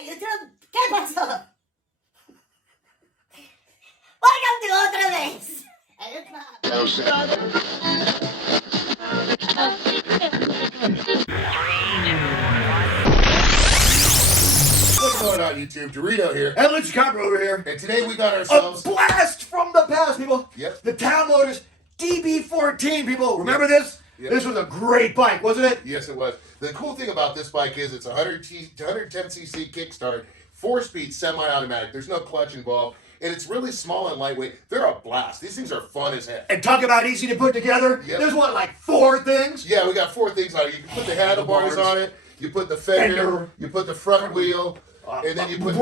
YouTube, ¿qué pasó? Welcome to otra vez. What's going on, YouTube? Dorito here. And Lucha Copper over here. And today we got ourselves A blast from the past, people. Yep. The Tao Motors DB14, people. Remember this? Yep. This was a great bike, wasn't it? Yes, it was. The cool thing about this bike is it's a 110cc kickstart, 4-speed semi-automatic. There's no clutch involved. And it's really small and lightweight. They're a blast. These things are fun as heck. And talk about easy to put together. Yep. There's what, like 4 things? Yeah, we got 4 things on it. You can put the handlebars on it. You put the fender. You put the front wheel. And then you put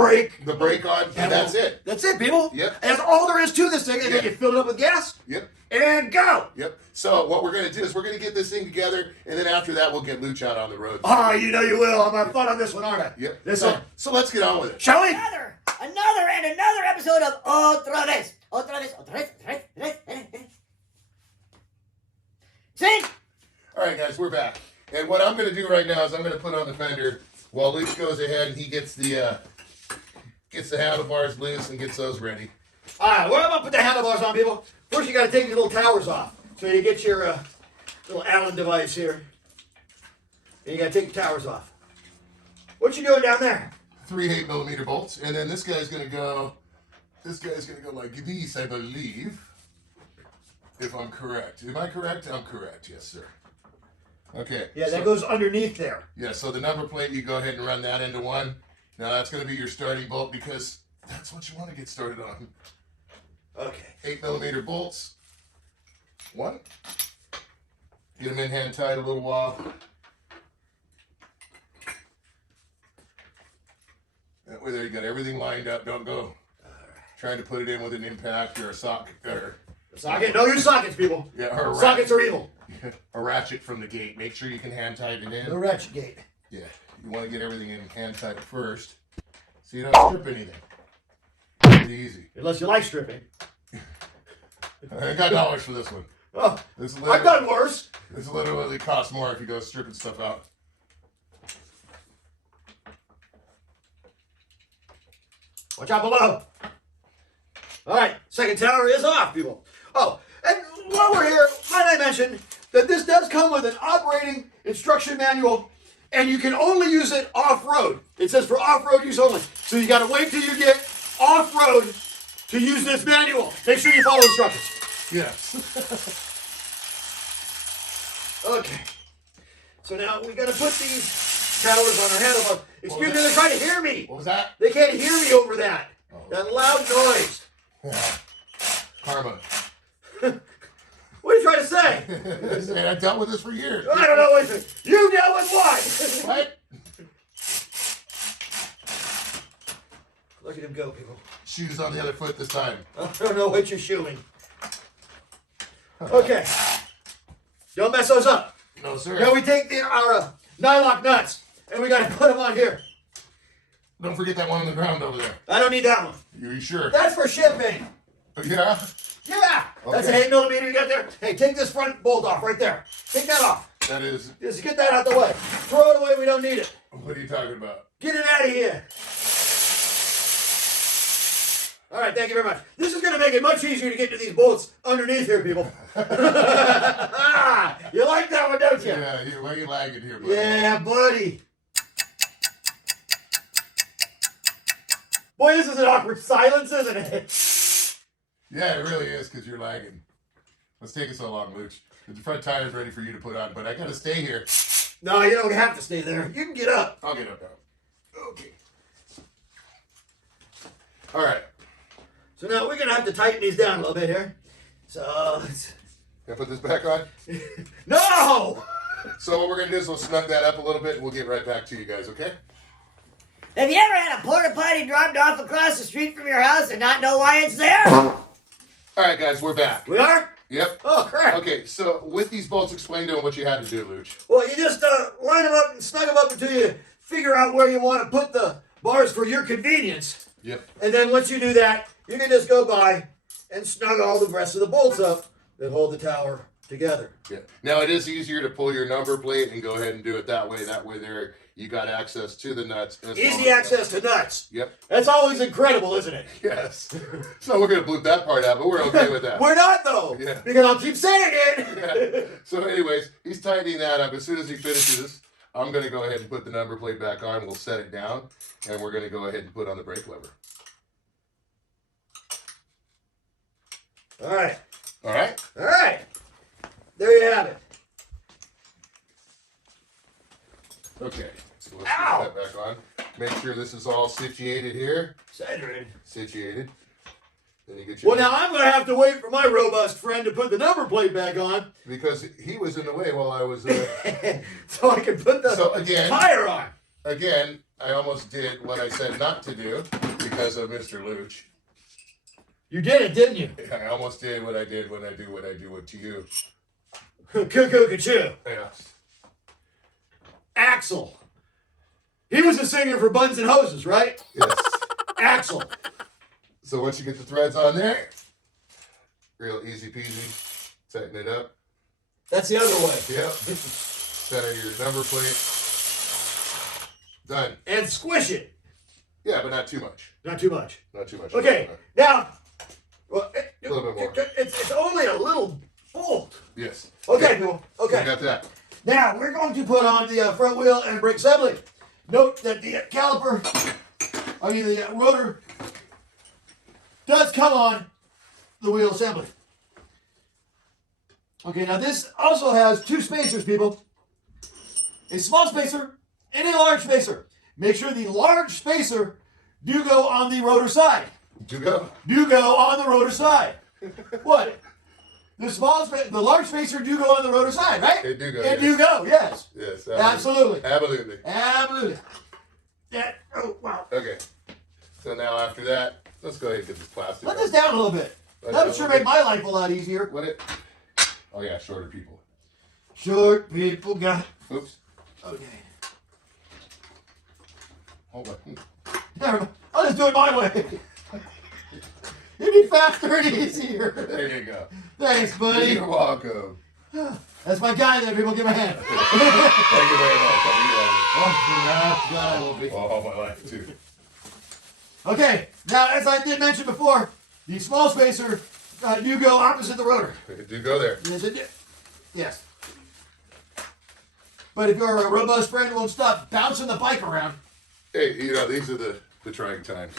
the brake on. And that's it. That's it, people. Yep. And that's all there is to this thing. And then you fill it up with gas. Yep. And go. Yep. So what we're going to do is we're going to get this thing together. And then after that, we'll get Luch out on the road. Oh, you know you will. I'm having fun on this one, aren't I? Yep. This one. So let's get on with it. Shall we? Another episode of Otra Vez. Otra Vez, Otra Vez, Otra Vez. See? All right, guys, we're back. And what I'm going to do right now is I'm going to put on the fender while Luch goes ahead and he gets the handlebars loose and gets those ready. All right, well, I'm going to put the handlebars on, people. First, you got to take these little towers off. So you get your little Allen device here. And you got to take the towers off. What you doing down there? 3 8mm bolts, and then this guy's going to go like these, I believe, if I'm correct. Am I correct? I'm correct, yes, sir. Okay. Yeah, that goes underneath there. Yeah, so the number plate, you go ahead and run that into 1. Now that's going to be your starting bolt because that's what you want to get started on. Okay. 8mm bolts. 1. Get them in hand tight a little while. That way there you got everything lined up. Don't go trying to put it in with an impact or a socket. Socket? Know your sockets, people. Yeah, or sockets are evil. A ratchet from the gate. Make sure you can hand tight it in. No ratchet gate. Yeah, you want to get everything in hand tight first so you don't strip anything. Pretty easy. Unless you like stripping. I got dollars for this one. Oh, I've done worse. This literally costs more if you go stripping stuff out. Watch out below. All right, second tower is off, people. Oh, and while we're here, might I mention that this does come with an operating instruction manual, and you can only use it off-road. It says for off-road use only. So you got to wait till you get off-road to use this manual. Make sure you follow instructions. Yes. Okay. So now we got to put these towers on our handlebars. Excuse me, they're trying to hear me. What was that? They can't hear me over that. Oh. That loud noise. Karma. What are you trying to say? I dealt with this for years. I don't know what you dealt with what? What? Look at him go, people. Shoes on the other foot this time. I don't know what you're shoeing. Okay. Don't mess those up. No, sir. Now we take our nylock nuts and we got to put them on here. Don't forget that one on the ground over there. I don't need that one. Are you sure? That's for shipping. Yeah? Yeah. That's an Okay. 8mm you got there. Hey, take this front bolt off right there. Take that off. That is. Just get that out the way. Throw it away. We don't need it. What are you talking about? Get it out of here. All right, thank you very much. This is going to make it much easier to get to these bolts underneath here, people. You like that one, don't you? Yeah, why are you lagging here, buddy? Yeah, buddy. Boy, this is an awkward silence, isn't it? Yeah, it really is because you're lagging. What's taking so long, Luch? The front tire's ready for you to put on, but I got to stay here. No, you don't have to stay there. You can get up. I'll get up now. Okay. All right. So now we're going to have to tighten these down a little bit here. So, Can I put this back on? no! So what we're going to do is we'll snug that up a little bit and we'll get right back to you guys, okay? Have you ever had a porta potty dropped off across the street from your house and not know why it's there? All right, guys, we're back. We are? Yep. Oh, crap. Okay, so with these bolts, explain to them what you had to do, Luch. Well, you just line them up and snug them up until you figure out where you want to put the bars for your convenience. Yep. And then once you do that, you can just go by and snug all the rest of the bolts up that hold the tower together. Yeah. Now it is easier to pull your number plate and go ahead and do it that way. That way there you got access to the nuts. Easy access to nuts. Yep. That's always incredible, isn't it? Yes. So we're going to bloop that part out, but we're okay with that. We're not, though. Yeah. Because I'll keep saying it. Yeah. So anyways, he's tightening that up. As soon as he finishes, I'm going to go ahead and put the number plate back on. We'll set it down, and we're going to go ahead and put on the brake lever. All right. All right? All right. There you have it. Okay. So let's Ow. put that back on. Make sure this is all situated here. Saturated. Situated. Then you get your... Well, now I'm going to have to wait for my robust friend to put the number plate back on. Because he was in the way while I was... So I can put the tire on. Again, I almost did what I said not to do because of Mr. Luch. You did it, didn't you? I almost did what I did when I do what I do to you. Cuckoo-ca-choo. Yeah. Axel. He was a singer for Buns and Hoses, right? Yes. Axel. So once you get the threads on there, real easy peasy, tighten it up. That's the other way. Yep. Center your number plate. Done. And squish it. Yeah, but not too much. Not too much. Not too much. Okay, now, well, a little bit more. It's only a little bolt. Yes. Okay, people. Okay. You got that. Now, we're going to put on the front wheel and brake assembly. Note that the caliper, the rotor, does come on the wheel assembly. Okay, now this also has two spacers, people. A small spacer and a large spacer. Make sure the large spacer do go on the rotor side. Do go. Do go on the rotor side. What? The large spacer do go on the rotor side, right? It do go. It do go, yes. Yes. Absolutely. Absolutely. Absolutely. Oh, wow. Okay. So now after that, let's go ahead and get this plastic. Let this down a little bit. That would sure make my life a lot easier. Would it? Oh yeah, shorter people. Short people got... Oops. Okay. Hold on. Never mind. I'll just do it my way. It'd be faster and easier. There you go. Thanks, buddy. You're welcome. That's my guy there, people. Give him a hand. Thank you very much. Oh, God, I will be. All my life, too. Okay, now, as I did mention before, the small spacer do go opposite the rotor. Do go there. Yes, it did. Yes. But if you're a robust friend who won't stop bouncing the bike around. Hey, these are the trying times.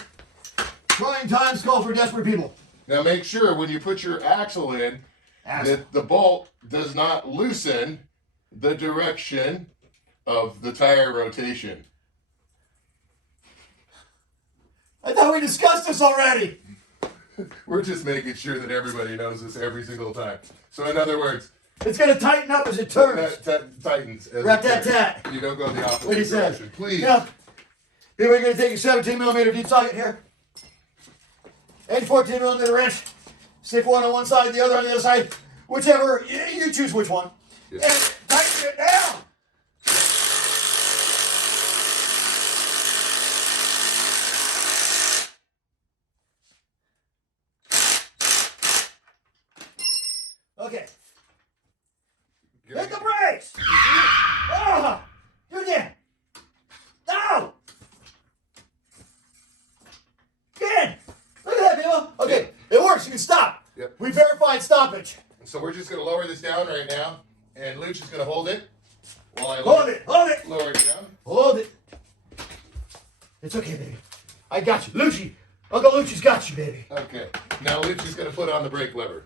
Trying times call for desperate people. Now make sure when you put your axle in that the bolt does not loosen the direction of the tire rotation. I thought we discussed this already. We're just making sure that everybody knows this every single time. So in other words, it's going to tighten up as it turns. Tightens. Rat-tat-tat. You don't go the opposite What he says. direction. Please. Now, here we're going to take a 17mm deep socket here. And 14mm wrench. Stick one on one side, the other on the other side. Whichever, you choose which one. Yes. And tighten it down. Okay. Hit the brakes! Oh! Do it again! No! Good! Look at that, people! Okay, it works. You can stop. Yep. We verified stoppage. So we're just going to lower this down right now, and Luch is going to hold it while I Hold it! Hold it! lower it down. Hold it! It's okay, baby. I got you. Lucci! Uncle Lucci's got you, baby. Okay. Now Luch is going to put on the brake lever,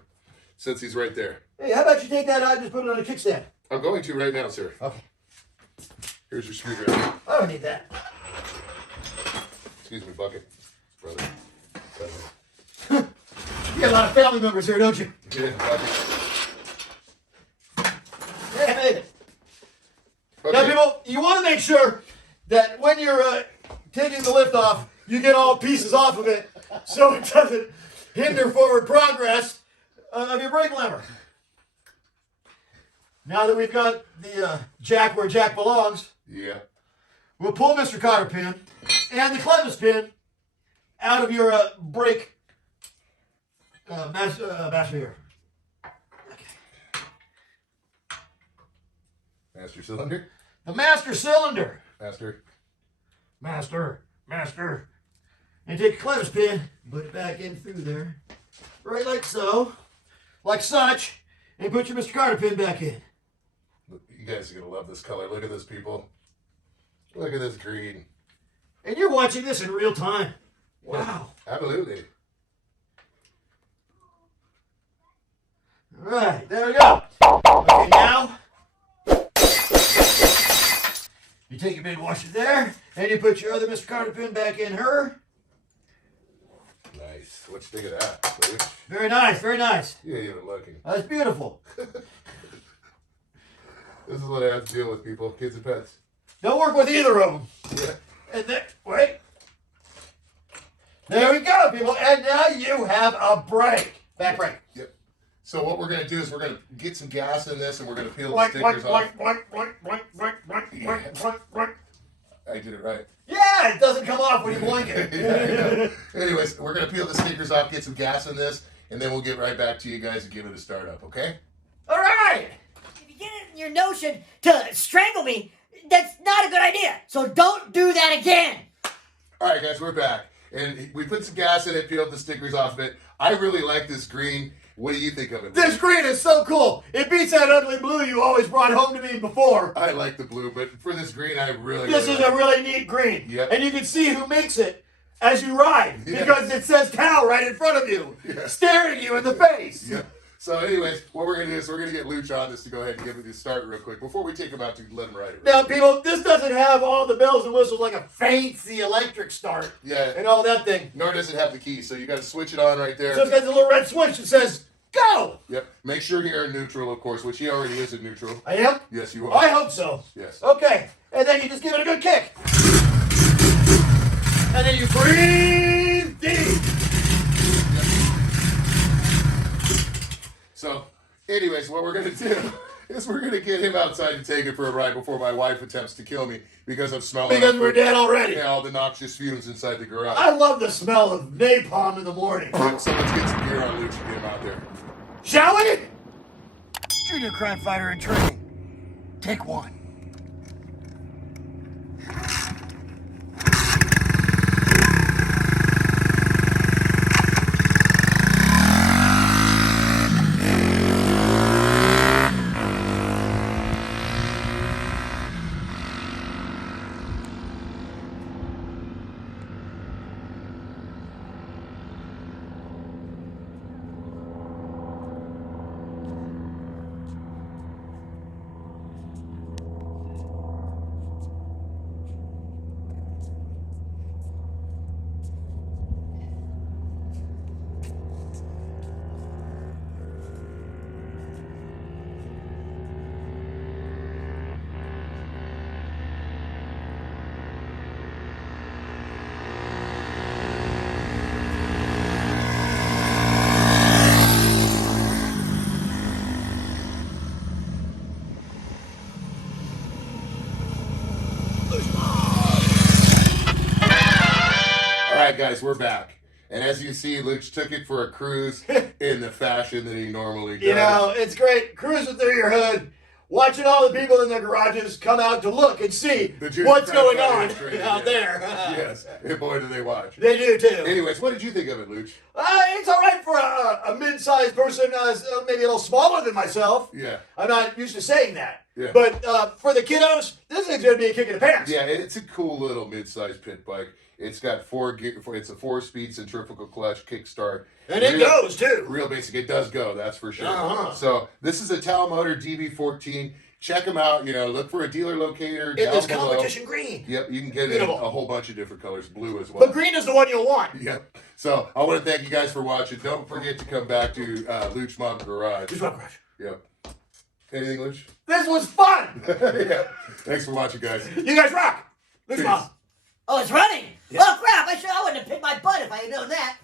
since he's right there. Hey, how about you take that out and just put it on a kickstand? I'm going to right now, sir. Okay. Here's your screwdriver. I don't need that. Excuse me, bucket. Brother. You got a lot of family members here, don't you? Yeah, bucket. Yeah, I made it. Okay. Now, people, you want to make sure that when you're taking the lift off, you get all pieces off of it so it doesn't hinder forward progress of your brake lever. Now that we've got the jack where jack belongs, Yeah. we'll pull Mr. Cotter pin and the clevis pin out of your brake master here. Master cylinder. The master cylinder. Master. And take a clothespin, put it back in through there. Right like so. Like such. And put your Mr. Carter pin back in. You guys are going to love this color. Look at this, people. Look at this green. And you're watching this in real time. Wow. Absolutely. All right, there we go. Okay, now you take your big washer there, and you put your other Mr. Carter pin back in her. Nice. What you think of that, Luke? Very nice, very nice. You ain't even looking. That's beautiful. This is what I have to deal with, people. Kids and pets. Don't work with either of them. Yeah. And there, wait. There we go, people. And now you have a brake. Back brake. Yep. So what we're going to do is we're going to get some gas in this and we're going to peel the stickers off. I did it right. Yeah, it doesn't come off when you blink it. Yeah. Anyways, we're going to peel the stickers off, get some gas in this, and then we'll get right back to you guys and give it a start up, okay? All right. If you get it in your notion to strangle me, that's not a good idea. So don't do that again. All right, guys, we're back. And we put some gas in it, peeled the stickers off of it. I really like this green. What do you think of it? This green is so cool. It beats that ugly blue you always brought home to me before. I like the blue, but for this green, I really This is like a really neat green. Yep. And you can see who makes it as you ride. Yes. Because it says Tao right in front of you. Yes. Staring you in the face. Yeah. So anyways, what we're going to do is we're going to get Luch on this to go ahead and give it a start real quick before we take him out to let him ride it. Now, people, this doesn't have all the bells and whistles like a fancy electric start. Yeah. And all that thing. Nor does it have the key, so you got to switch it on right there. So it's got the little red switch that says, go! Yep. Make sure you're in neutral, of course, which he already is in neutral. I am? Yes, you are. I hope so. Yes. Okay. And then you just give it a good kick. And then you breathe deep. So, anyways, what we're going to do is we're going to get him outside to take it for a ride before my wife attempts to kill me because of smelling Because we're dead already. all the noxious fumes inside the garage. I love the smell of napalm in the morning. So let's get some gear on Luch and get him out there. Shall we? Junior crime fighter in training. Take one. Alright guys, we're back. And as you see, Luch took it for a cruise in the fashion that he normally does. You know, it's great. Cruising through your hood, watching all the people in their garages come out to look and see The junior what's crime going fighter on in training, out yes. there. Yes, and boy do they watch. They do too. Anyways, what did you think of it, Luch? It's all right for a mid-sized person, maybe a little smaller than myself. Yeah. I'm not used to saying that. Yeah. But for the kiddos, this thing's going to be a kick in the pants. Yeah, it's a cool little mid-sized pit bike. It's got it's a 4-speed centrifugal clutch kickstart. And it goes too. Real basic. It does go, that's for sure. Uh-huh. So this is a Tao Motor DB14. Check them out. You know, look for a dealer locator In down this below. competition green. Yep, you can get it in Beautiful. a whole bunch of different colors, blue as well. But green is the one you'll want. Yep. So I want to thank you guys for watching. Don't forget to come back to Luch Mom Garage. Just one brush. Yep. Anything, Luch? This was fun. Yeah. Thanks for watching, guys. You guys rock. This Peace. mom. Oh, it's running. Yeah. Oh, crap. I wouldn't have picked my butt if I had known that.